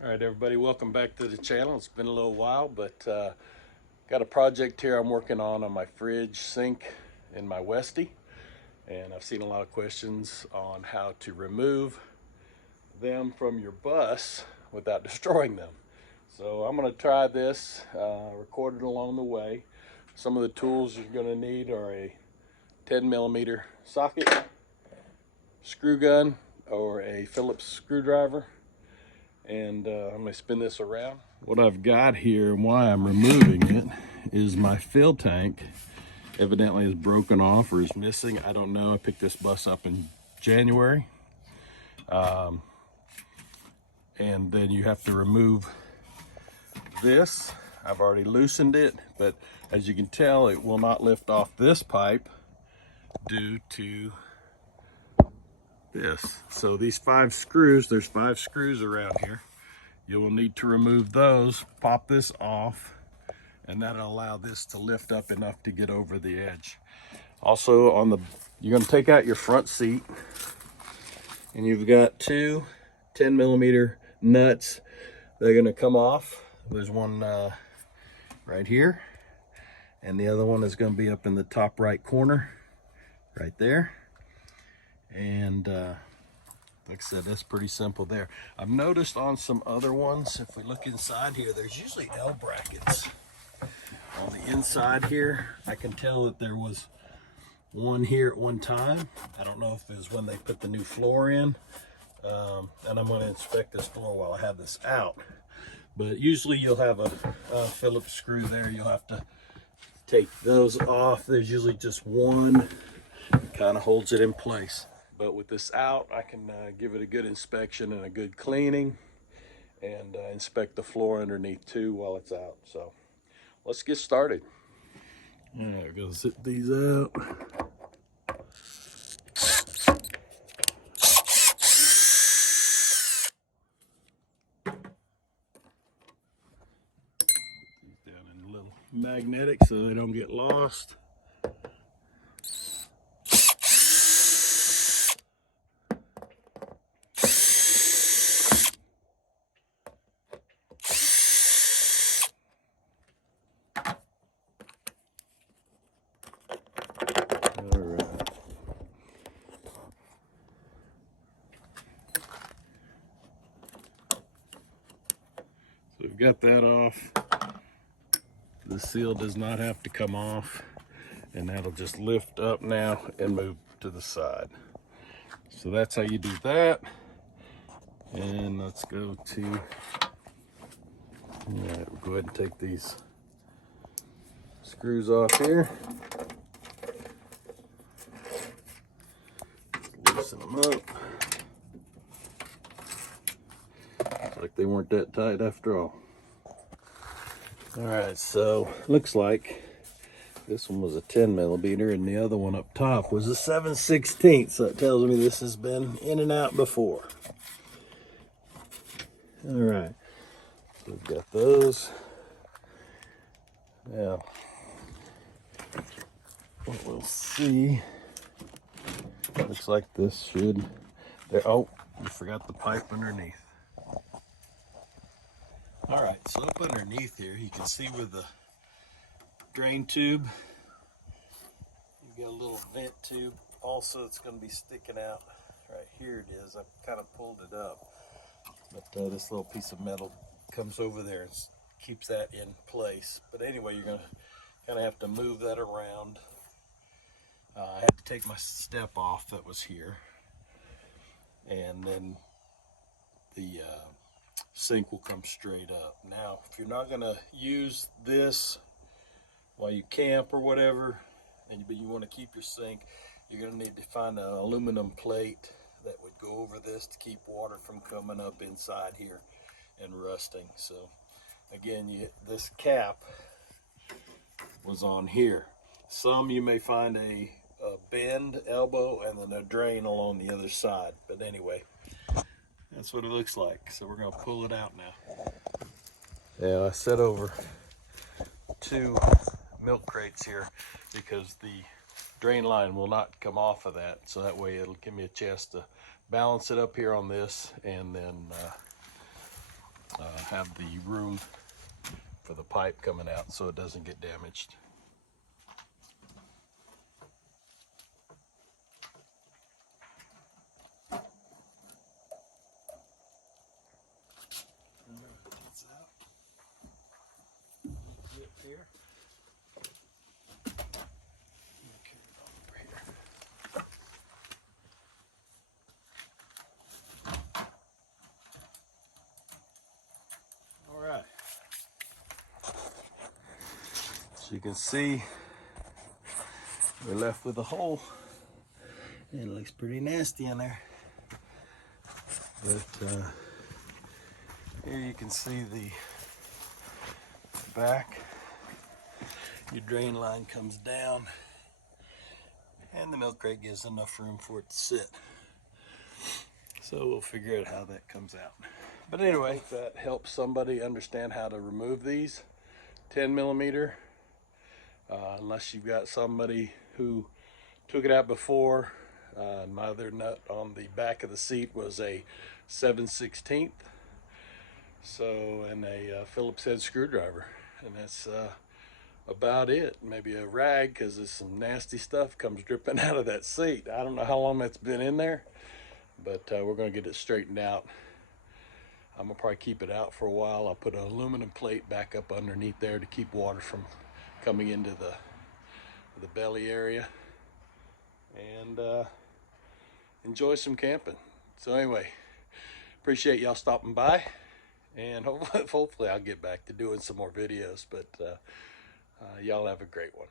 All right, everybody, welcome back to the channel. It's been a little while, but got a project here I'm working on my fridge sink in my Westie, and I've seen a lot of questions on how to remove them from your bus without destroying them. So I'm going to try this, record it along the way. Some of the tools you're going to need are a 10mm socket, screw gun, or a Phillips screwdriver. And I'm going to spin this around. What I've got here and why I'm removing it is my fill tank evidently is broken off or is missing. I don't know. I picked this bus up in January. And then you have to remove this. I've already loosened it, but as you can tell, it will not lift off this pipe due to this. So these 5 screws, there's 5 screws around here. You will need to remove those, pop this off, and that'll allow this to lift up enough to get over the edge. Also, you're going to take out your front seat, and you've got 2 10mm nuts. They're going to come off. There's one right here, and the other one is going to be up in the top right corner, right there. And like I said, that's pretty simple there. I've noticed on some other ones, if we look inside here, there's usually L brackets on the inside here. I can tell that there was one here at one time. I don't know if it was when they put the new floor in. And I'm going to inspect this floor while I have this out. But usually you'll have a Phillips screw there. You'll have to take those off. There's usually just one, kind of holds it in place. But with this out, I can give it a good inspection and a good cleaning, and inspect the floor underneath too while it's out. So let's get started. All right, we're gonna zip these out. Put these down in a little magnetic so they don't get lost. All right. So we've got that off. The seal does not have to come off, and that'll just lift up now and move to the side. So that's how you do that. And let's go to, all right, we'll go ahead and take these screws off here. Loosen them up. Looks like they weren't that tight after all. All right, so looks like this one was a 10mm and the other one up top was a 7/16. So that tells me this has been in and out before. All right, so we've got those. Now, what we'll see, looks like this should, there, oh, you forgot the pipe underneath. All right, so up underneath here, you can see where the drain tube, you've got a little vent tube. Also, it's going to be sticking out right here. It is. I've kind of pulled it up, but this little piece of metal comes over there and keeps that in place. But anyway, you're going to kind of have to move that around. I had to take my step off that was here, and then the sink will come straight up. Now, if you're not going to use this while you camp or whatever, but you want to keep your sink, you're going to need to find an aluminum plate that would go over this to keep water from coming up inside here and rusting. So again, this cap was on here. Some you may find a bend elbow and then a drain along the other side. But anyway, that's what it looks like. So we're going to pull it out now. Yeah, I set over 2 milk crates here because the drain line will not come off of that. So that way it'll give me a chance to balance it up here on this and then have the room for the pipe coming out so it doesn't get damaged. So you can see we're left with a hole. It looks pretty nasty in there. But here you can see the back. Your drain line comes down and the milk crate gives enough room for it to sit. So we'll figure out how that comes out. But anyway, if that helps somebody understand how to remove these 10mm. Unless you've got somebody who took it out before. My other nut on the back of the seat was a 7/16. So, and a Phillips head screwdriver. And that's about it. Maybe a rag, because there's some nasty stuff comes dripping out of that seat. I don't know how long that's been in there, but we're going to get it straightened out. I'm going to probably keep it out for a while. I'll put an aluminum plate back up underneath there to keep water from coming into the belly area, and enjoy some camping. So anyway, appreciate y'all stopping by, and hopefully I'll get back to doing some more videos, but y'all have a great one.